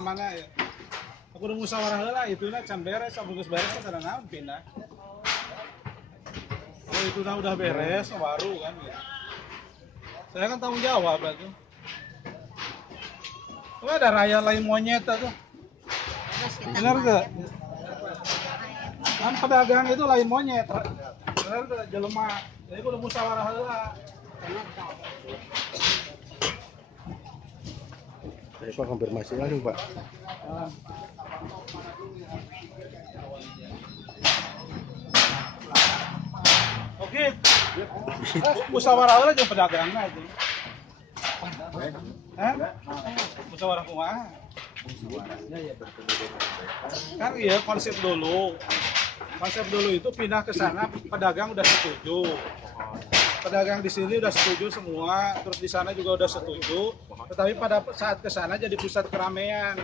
mana ya? Aku udah musyawarah lah itu lah can beres, abus beres kan ada naon pindah. Kalau itu udah beres baru kan gitu. Saya kan tanggung jawab itu. Tuh ada raya lain monyet tuh. Benar gak? Kan pedagang itu lain monyet. Benar gak? Jelema. Jadi aku udah musyawarah lah. Saya Pak konfirmasi lagi Pak. Oke. Musyawarah lah jeung pedagangna itu. Hah? Musyawarah kumaha? Kan iya konsep dulu. Konsep dulu itu pindah ke sana pedagang udah setuju. Pedagang di sini udah setuju semua, terus di sana juga udah setuju. Tetapi pada saat ke sana jadi pusat keramaian.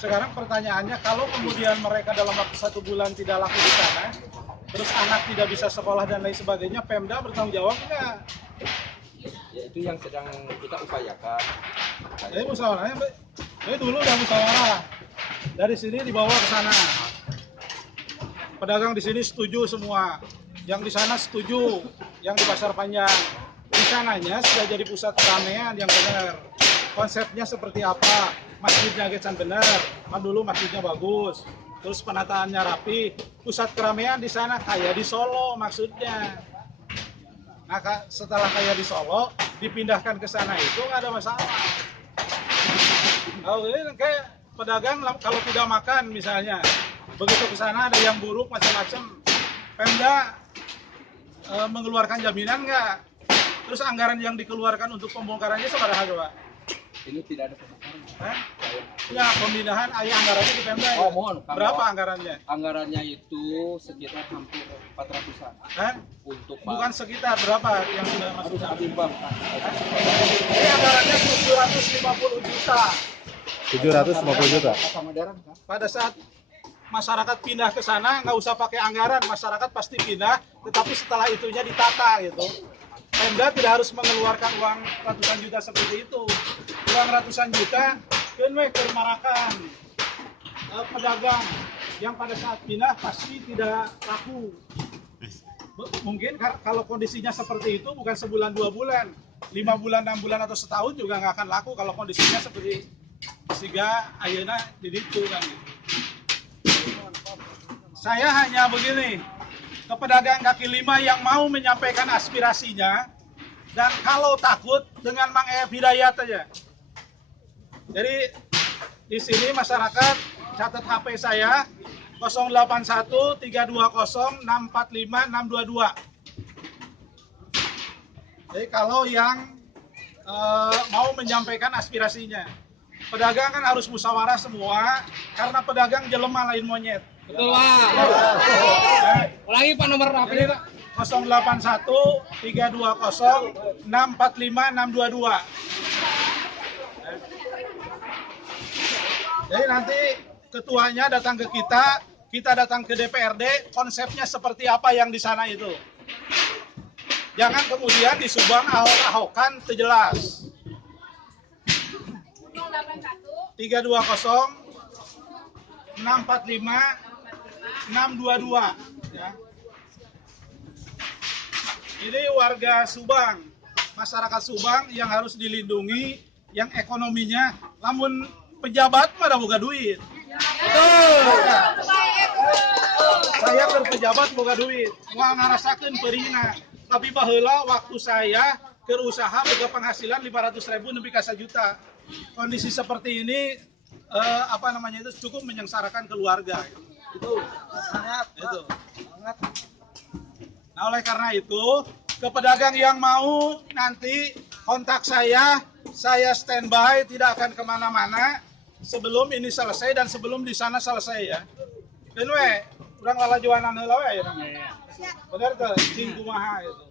Sekarang pertanyaannya, kalau kemudian mereka dalam waktu 1 bulan tidak laku di sana, terus anak tidak bisa sekolah dan lain sebagainya, Pemda bertanggung jawab nggak? Ya itu yang sedang kita upayakan. Jadi musyawarahnya, ini dulu udah musyawarah. Dari sini dibawa ke sana. Pedagang di sini setuju semua. Yang di sana setuju, yang di Pasar Panjang. Di sananya sudah jadi pusat keramaian yang benar. Konsepnya seperti apa? Masjidnya gecan benar. Kan dulu masjidnya bagus. Terus penataannya rapi. Pusat keramaian di sana kayak di Solo maksudnya. Nah setelah kayak di Solo, dipindahkan ke sana itu nggak ada masalah. Kalau ini kayak pedagang kalau tidak makan misalnya, begitu ke sana ada yang buruk macam-macam, Pemda mengeluarkan jaminan nggak? Terus anggaran yang dikeluarkan untuk pembongkarannya seberapa Pak? Ini tidak ada pembongkaran. Ya pemindahan anggarannya di Pemda. Oh mohon. Berapa anggarannya? Anggarannya itu sekitar hampir 400-an. Untuk bukan sekitar berapa yang sudah masuk? Timbang. Ini anggarannya 750 juta. 750 juta. Pada saat masyarakat pindah ke sana nggak usah pakai anggaran, masyarakat pasti pindah, tetapi setelah itunya ditata gitu. Pemda tidak harus mengeluarkan uang ratusan juta seperti itu. Uang ratusan juta kenwe kemarakan pedagang yang pada saat pindah pasti tidak laku. Mungkin kalau kondisinya seperti itu bukan sebulan 2 bulan, 5 bulan 6 bulan atau setahun juga nggak akan laku kalau kondisinya seperti sehingga ayeuna di situ kan gitu. Saya hanya begini, ke pedagang kaki lima yang mau menyampaikan aspirasinya, dan kalau takut dengan Mang Ef Hidayat aja. Jadi di sini masyarakat catat HP saya 081 320 645 622. Jadi kalau yang mau menyampaikan aspirasinya, pedagang kan harus musyawarah semua karena pedagang jelema lain monyet. Betul Pak. Ulangi Pak nomor HP Pak. 081 320 645 622. Jadi nanti ketuanya datang ke kita datang ke DPRD, konsepnya seperti apa yang di sana itu. Jangan kemudian di Subang ahok-ahokan terjelas. 320 645 622 ya. Ini warga Subang, masyarakat Subang yang harus dilindungi, yang ekonominya lamun pejabat pada boga duit. Saya berpejabat boga duit, mau ngarasakeun perina. Tapi baheula waktu saya berusaha boga penghasilan 500.000 nepi ka 1 juta. Kondisi seperti ini itu cukup menyengsarakan keluarga. Itu sangat itu. Sangat. Nah, oleh karena itu, ke pedagang yang mau nanti kontak saya standby, tidak akan kemana-mana sebelum ini selesai dan sebelum di sana selesai ya. Dan kurang lalajuanan heula we ya. Benar tuh, cing kumaha itu.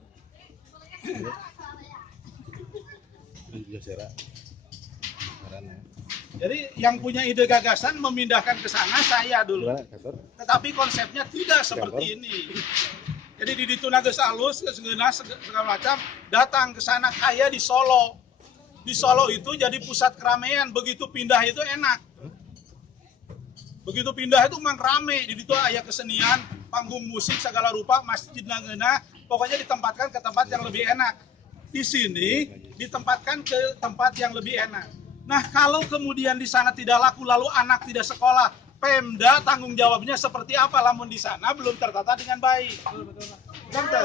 Jadi yang punya ide gagasan memindahkan ke sana saya dulu. Tetapi konsepnya tidak seperti ini. Jadi di Dituna geus alus, geus ngeunas segala macam, datang ke sana kayak di Solo. Di Solo itu jadi pusat keramaian, begitu pindah itu enak. Begitu pindah itu memang rame, di situ aya kesenian, panggung musik segala rupa, masjid nangena, pokoknya ditempatkan ke tempat yang lebih enak. Di sini ditempatkan ke tempat yang lebih enak. Nah, kalau kemudian di sana tidak laku lalu anak tidak sekolah, Pemda tanggung jawabnya seperti apa lamun di sana belum tertata dengan baik. Kan tuh?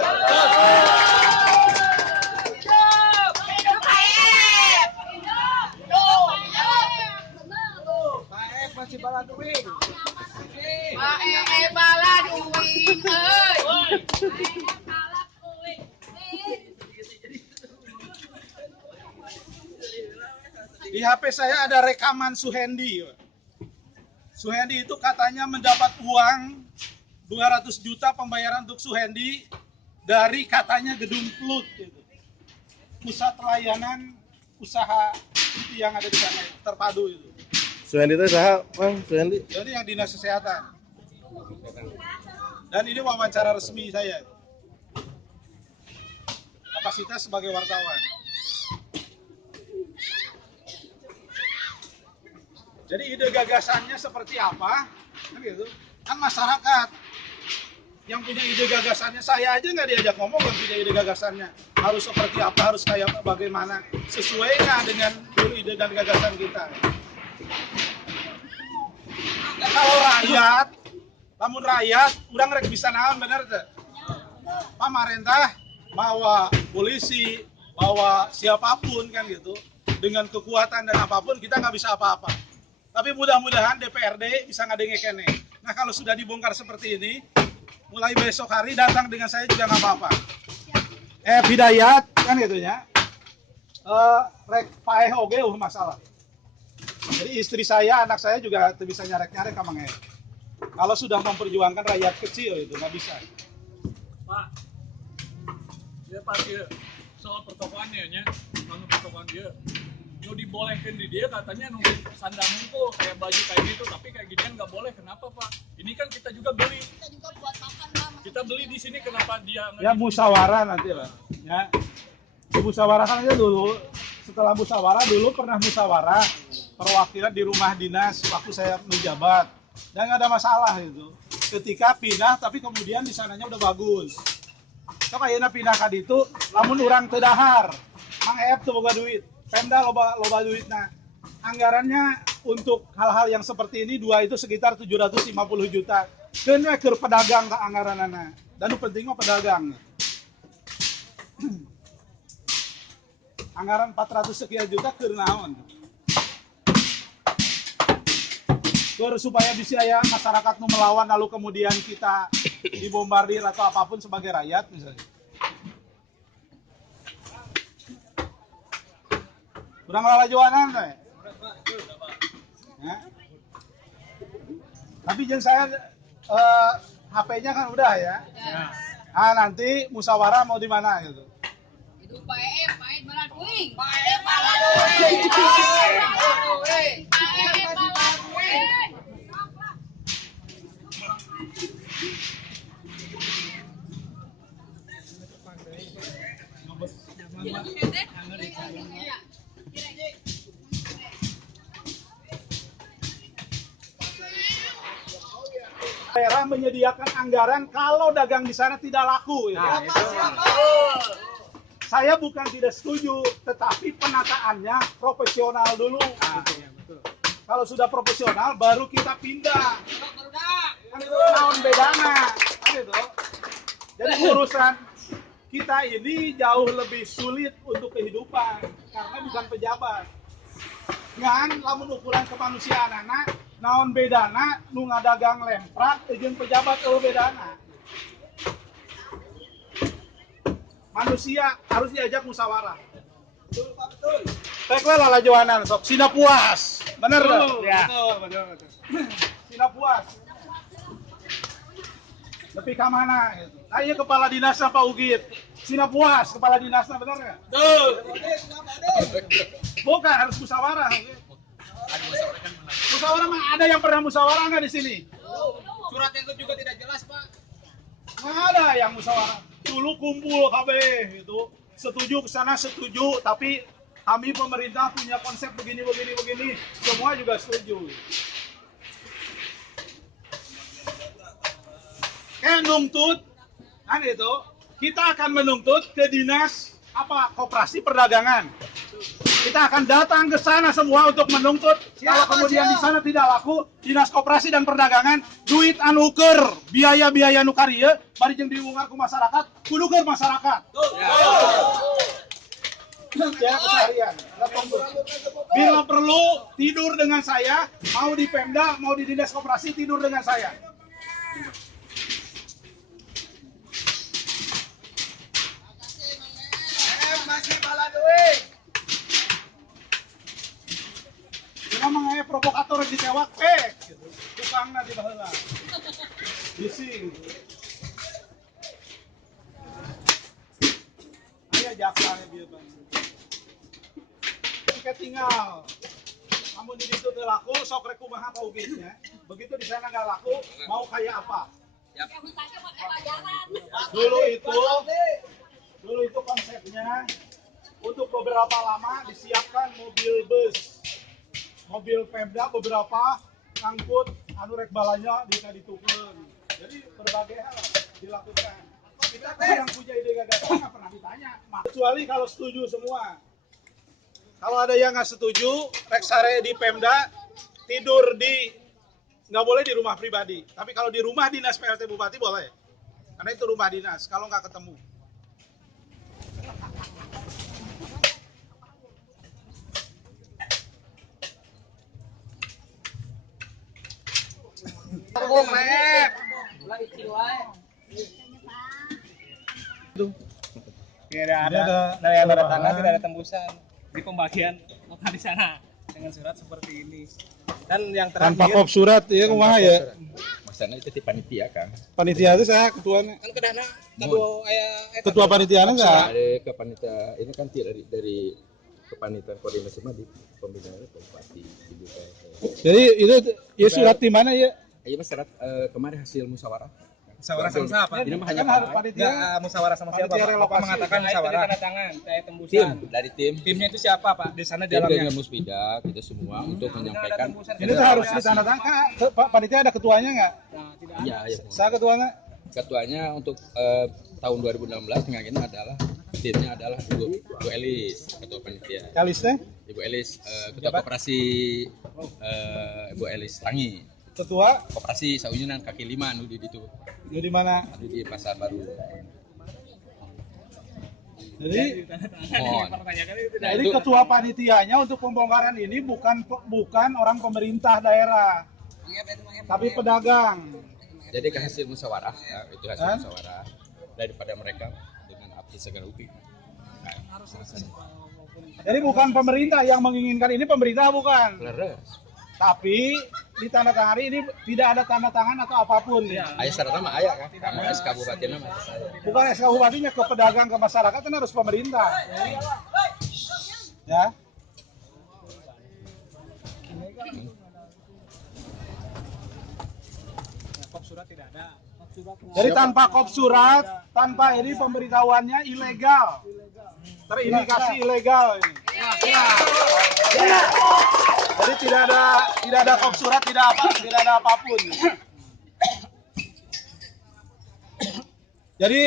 Masih bala duit. Bala duit euy. Di HP saya ada rekaman Suhendi. Suhendi itu katanya mendapat uang 200 juta pembayaran untuk Suhendi dari katanya gedung Plut gitu. Pusat layanan usaha itu yang ada di sana terpadu itu. Suhendi itu saha, Bang? Suhendi. Jadi yang dinas kesehatan. Dan ini wawancara resmi saya. Kapasitas sebagai wartawan. Jadi ide gagasannya seperti apa? Kan gitu. Kan masyarakat yang punya ide gagasannya, saya aja nggak diajak ngomong yang punya ide gagasannya. Harus seperti apa, harus kayak bagaimana. Sesuai nggak dengan ide dan gagasan kita. Kalau rakyat, namun rakyat, udah ngerek bisa naon bener tuh. Pemerintah bawa polisi, bawa siapapun kan gitu, dengan kekuatan dan apapun kita nggak bisa apa-apa. Tapi mudah-mudahan DPRD bisa ngadengin. Nah kalau sudah dibongkar seperti ini, mulai besok hari datang dengan saya juga nggak apa-apa. Hidayat kan gitu ya. Rek paeh oge masalah. Jadi istri saya, anak saya juga bisa nyarek-nyarek kamang. Kalau sudah memperjuangkan rakyat kecil itu nggak bisa. Pak, dia pasti soal pertokoannya nya, mana pertokoan dia. Mau dibolehkan di dia katanya nunggu sandanan tuh kayak baju kayak gitu, tapi kayak ginian nggak boleh. Kenapa Pak? Ini kan kita juga beli. Kita juga buat makan, Bang. Kita beli di sini kenapa dia? Ya musyawarah nanti lah. Ya, musyawarahkan aja dulu. Setelah musyawarah dulu pernah musyawarah perwakilan di rumah dinas waktu saya menjabat. Dan nggak ada masalah itu. Ketika pindah tapi kemudian di sananya udah bagus. So kayaknya pindah kan itu, lamun orang tedahar, Mang Ep tuh boga duit, Pemda loba duit. Nah, anggarannya untuk hal-hal yang seperti ini dua itu sekitar 750 juta. Kena ke pedagang ke anggaranana. Dan yang penting mah pedagang. Anggaran 400 sekian juta ke naon. Supaya bisa ya masyarakat melawan lalu kemudian kita dibombardir atau apapun sebagai rakyat misalnya. Udah ngelajuanan teh. Ya. Tapi jangan saya HP-nya kan udah ya. Ah nanti musyawarah mau di mana gitu. Itu Pak Ep bala duit. Pak Ep bala duit. Pak Ep bala duit. Daerah menyediakan anggaran kalau dagang di sana tidak laku. Ya. Saya bukan tidak setuju, tetapi penataannya profesional dulu. Kalau sudah profesional, baru kita pindah. Kan itu naon bedana. Kan itu. Jadi urusan kita ini jauh lebih sulit untuk kehidupan karena bukan pejabat. Ngan lamun ukuran kemanusiaan anak naon bedana nu ngadagang lemprak jeung pejabat eueuh bedana. Manusia harus diajak musyawarah. Betul Pak, betul. Tek we lalajoanan sok sina puas. Bener tuh? Ya. Betul. Sina puas. Tapi ke mana gitu. Nah, iya kepala dinasnya Pak Ugit. Sina puas kepala dinasnya benar nggak? Betul. Bukan harus musyawarah. Musyawarah mah ada yang pernah musyawarah nggak di sini? Surat yang juga tidak jelas, Pak. Nggak ada yang musyawarah. Dulu kumpul KB gitu. Setuju ke sana setuju, tapi kami pemerintah punya konsep begini. Semua juga setuju. nuntut, kan itu, kita akan menuntut ke dinas koperasi perdagangan. Kita akan datang ke sana semua untuk menuntut. Kalau kemudian di sana tidak laku, dinas koperasi dan perdagangan duit anu keur biaya-biaya nu karieu bari jeung diungar ku masyarakat, kudu keur masyarakat. Ya, keseharian. Bila perlu tidur dengan saya, mau di Pemda, mau di dinas koperasi tidur dengan saya. Memang provokator ditewak gitu. Tukangna di baheula. Bising. Aya jaksa bieu Bang. Kita tinggal. Kamu di situ teu laku, sok rek kumaha ka ugisnya. Begitu di sana enggak laku, mau kayak apa? Dulu itu konsepnya untuk beberapa lama disiapkan mobil bus. Mobil Pemda beberapa ngangkut anu rek balanya ditukeun. Jadi berbagai hal dilakukan. Kita yang punya ide gagasan nggak pernah ditanya. Kecuali kalau setuju semua. Kalau ada yang nggak setuju, rek sare di Pemda tidur nggak boleh di rumah pribadi. Tapi kalau di rumah dinas PLT Bupati boleh. Karena itu rumah dinas. Kalau nggak ketemu. Tidak ada tanda tangan, tidak ada tembusan di pembagian nota di sana dengan surat seperti ini. Dan yang terakhir Tanpa kop surat ya kumaha ya? Maksudnya itu di panitia kan. Panitia itu saya ketuanya. kan kedana Ketua panitianya enggak? Dari ke panitia ini kan dari kepanitiaan koordinasi mah di pembinaannya ke bupati ibu PLT. Jadi itu ya surat di mana ya? Iya mas syarat kemarin hasil musyawarah. musyawarah sama siapa? Ini mah hanya Kan harus panitia. Enggak musyawarah sama siapa? Panitia Pak? relokasi. Bapak mengatakan musyawarah. Tanda tangan, saya tim tembusan. dari tim Timnya itu siapa, Pak? Di sana di tim dalamnya. dengan Musbida kita semua untuk menyampaikan. Ini tuh harus ditandatangan. Pak panitia ada ketuanya nggak? Nah, tidak Iya, iya. Saya ketuanya. Ketuanya untuk tahun 2016 dengan ini adalah timnya adalah Ibu Elis ketua panitia. Kalisnya Ibu Elis ketua koperasi Ibu Elis Tangi. ketua Koperasi Saunyunan kaki 5 anu di itu. di mana? Anu di Pasar Baru. Jadi Mohon. Nah, jadi itu ketua panitianya untuk pembongkaran ini bukan orang pemerintah daerah, tapi pedagang. jadi ke hasil musyawarah ya, itu hasil Hah? musyawarah daripada mereka dengan api segala upi. Nah, Jadi bukan pemerintah yang menginginkan ini, pemerintah bukan. leres. Tapi ditandatangani ini tidak ada tanda tangan atau apapun. Aya syaratna mah aya kan. Kamu SK Bupati mah saya. Bukan SK Bupatinya, ke pedagang, ke masyarakat kan harus pemerintah. Ya. kop surat tidak ada. Jadi tanpa kop surat, tanpa ini pemberitahuannya ilegal. Terindikasi ilegal ini. Jadi tidak ada kop surat, tidak ada apapun. Jadi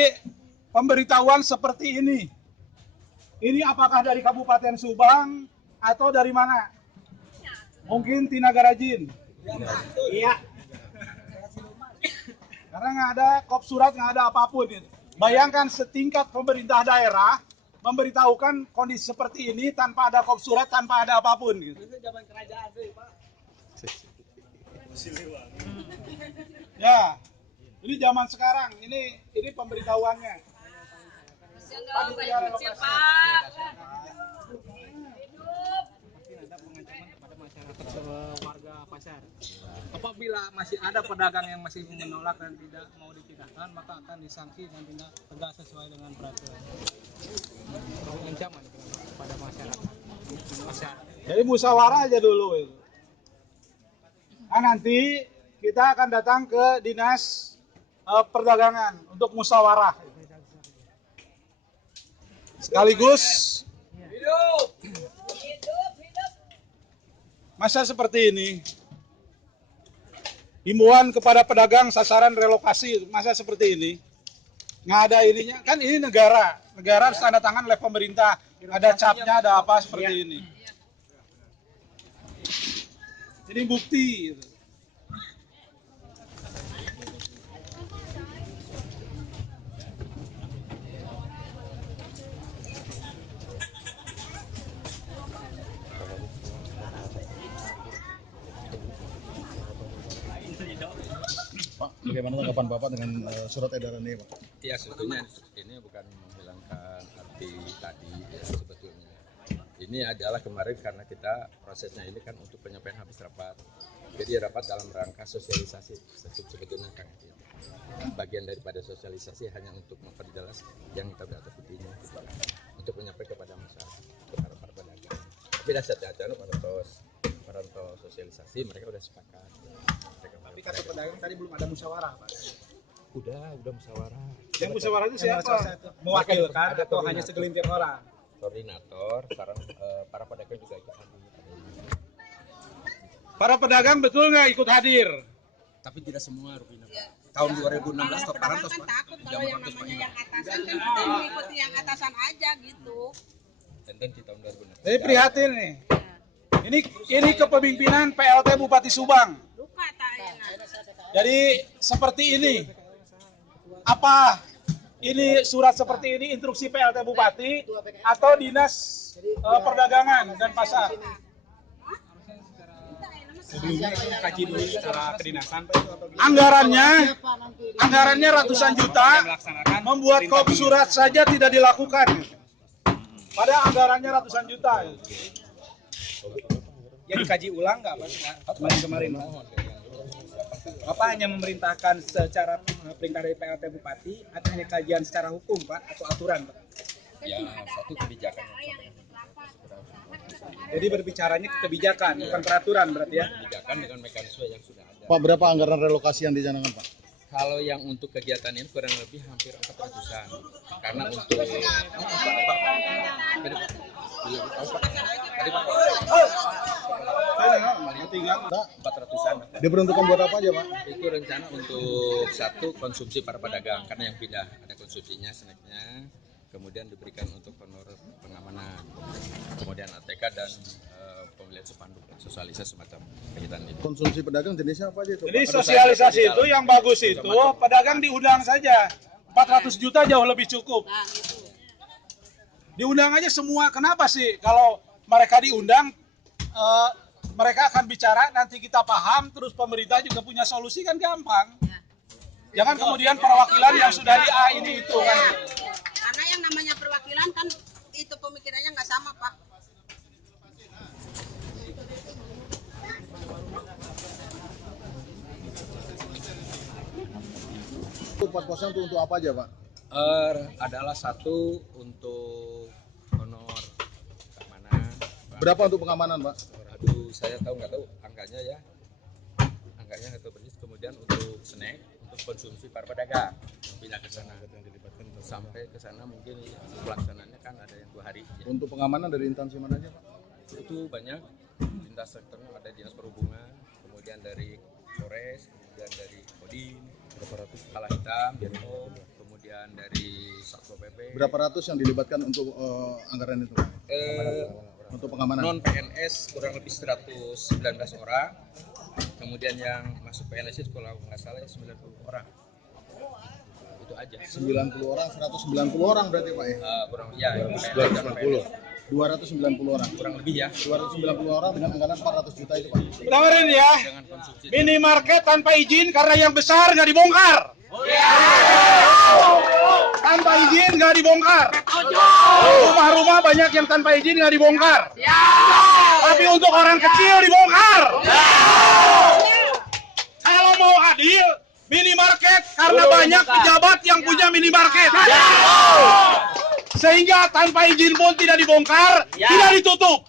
pemberitahuan seperti ini. Ini apakah dari Kabupaten Subang atau dari mana? Mungkin Tinagarajin. Iya. Karena nggak ada kop surat, nggak ada apapun. Bayangkan setingkat pemerintah daerah memberitahukan kondisi seperti ini tanpa ada kop surat, tanpa ada apapun. Gitu. Ya, ini zaman sekarang. Ini pemberitahuannya. Banyak kecil, Pak. Ada pengancaman kepada masyarakat warga pasar. Apabila masih ada pedagang yang masih menolak dan tidak mau dipindahkan, maka akan disanksi dan tindak tegas sesuai dengan peraturan. Ancaman kepada masyarakat. Jadi musyawarah aja dulu itu. Nah, nanti kita akan datang ke dinas perdagangan untuk musyawarah. Sekaligus masa seperti ini Himbauan kepada pedagang sasaran relokasi, masa seperti ini? Nggak ada ininya, kan ini negara harus tanda tangan oleh pemerintah, ada capnya, ada apa seperti ini. Ini bukti. Pak, bagaimana tanggapan Bapak dengan surat edaran ini, Pak? Ya sebetulnya ini bukan menghilangkan arti tadi ya sebetulnya. Ini adalah kemarin karena kita prosesnya ini kan untuk penyampaian habis rapat. Jadi rapat dalam rangka sosialisasi sebetulnya Kang. Bagian daripada sosialisasi hanya untuk memperjelas yang kita berada putihnya gitu, untuk menyampaikan kepada masyarakat, kepada para pedagang. Tapi dasarnya acara para sosialisasi mereka udah sepakat. Tapi kata pedagang tadi belum ada musyawarah, Pak. Udah musyawarah. Yang musyawarah itu siapa? Mewakilkan atau hanya segelintir orang? Koordinator, sekarang para pedagang juga ikut hadir. Para pedagang betul nggak ikut hadir? Tapi tidak semua, Rupina. Tahun 2016 Pak Parantos, Kan Pak. takut kalau Zaman yang Parantos, Pak. namanya yang atasan kan kita mengikuti yang atasan aja gitu. Dan di tahun 2016. Jadi prihatin nih. Ini kepemimpinan PLT Bupati Subang. Luka tak Jadi seperti ini. Apa ini surat seperti ini instruksi PLT Bupati atau Dinas Perdagangan dan Pasar? Sebelumnya itu kaji dulu secara kedinasan, Pak, itu atau gimana? Anggarannya ratusan juta, membuat kop surat saja tidak dilakukan. Padahal anggarannya ratusan juta. Ya dikaji ulang nggak, Pak? Kemarin Pak. Bapak hanya memerintahkan secara perintah dari PLT Bupati atau hanya kajian secara hukum, Pak, atau aturan, Pak? Ya, satu kebijakan yang Jadi berbicaranya kebijakan, bukan peraturan berarti ya? kebijakan dengan mekanisme yang sudah ada. Pak, berapa anggaran relokasi yang dicanangkan, Pak? Kalau yang untuk kegiatan ini kurang lebih hampir 400-an. Karena untuk Pak, 400-an. diperuntukkan buat apa aja, Pak? Itu rencana untuk satu konsumsi para pedagang karena yang pindah ada konsumsinya, snacknya, kemudian diberikan untuk honor pengamanan, kemudian ATK dan pembelian spanduk dan sosialisasi semacam kegiatan itu. Konsumsi pedagang jenisnya apa aja itu, Pak? Jadi sosialisasi itu yang bagus itu pedagang diundang saja. 400 juta jauh lebih cukup. Diundang aja semua. Kenapa sih kalau mereka diundang mereka akan bicara, nanti kita paham, terus pemerintah juga punya solusi, kan gampang. Jangan kemudian perwakilan yang sudah di A ini itu kan. Karena yang namanya perwakilan kan itu pemikirannya nggak sama, Pak. Itu 4% itu untuk apa aja, Pak? Adalah satu untuk honor keamanan. Berapa untuk pengamanan, Pak? Aduh, saya nggak tahu angkanya ya. Angkanya nggak tahu persis. Kemudian untuk snack, untuk konsumsi para pedagang pindah ke sana. Sampai ke sana mungkin pelaksanaannya kan ada yang 2 hari. Ya. Untuk pengamanan dari instansi mana aja, Pak? Itu banyak lintas sektornya, ada dinas perhubungan, kemudian dari Polres, kemudian dari Kodim, Kala Hitam, Birko, kemudian dari Satpol PP. Berapa ratus yang dilibatkan untuk anggaran itu, Pak? Untuk pengamanan? Non PNS kurang lebih 119 orang, kemudian yang masuk PNS itu kalau nggak salah 90 orang. Itu aja. 90 orang, 190 orang berarti, Pak ya? Kurang ya, 290 orang. kurang lebih ya. 290 orang dengan anggaran 400 juta itu, Pak. Dengerin ya, Dengan konsumsi minimarket tanpa izin karena yang besar nggak dibongkar. Tanpa izin nggak dibongkar. Rumah-rumah banyak yang tanpa izin nggak dibongkar. Tapi untuk orang kecil dibongkar. Kalau mau adil, minimarket karena banyak pejabat yang punya minimarket. Sehingga tanpa izin pun tidak dibongkar, tidak ditutup.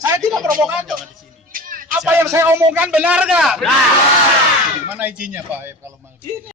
Saya tidak provokator. Apa yang saya omongkan benar nggak? Mana izinnya, Pak, kalau mau?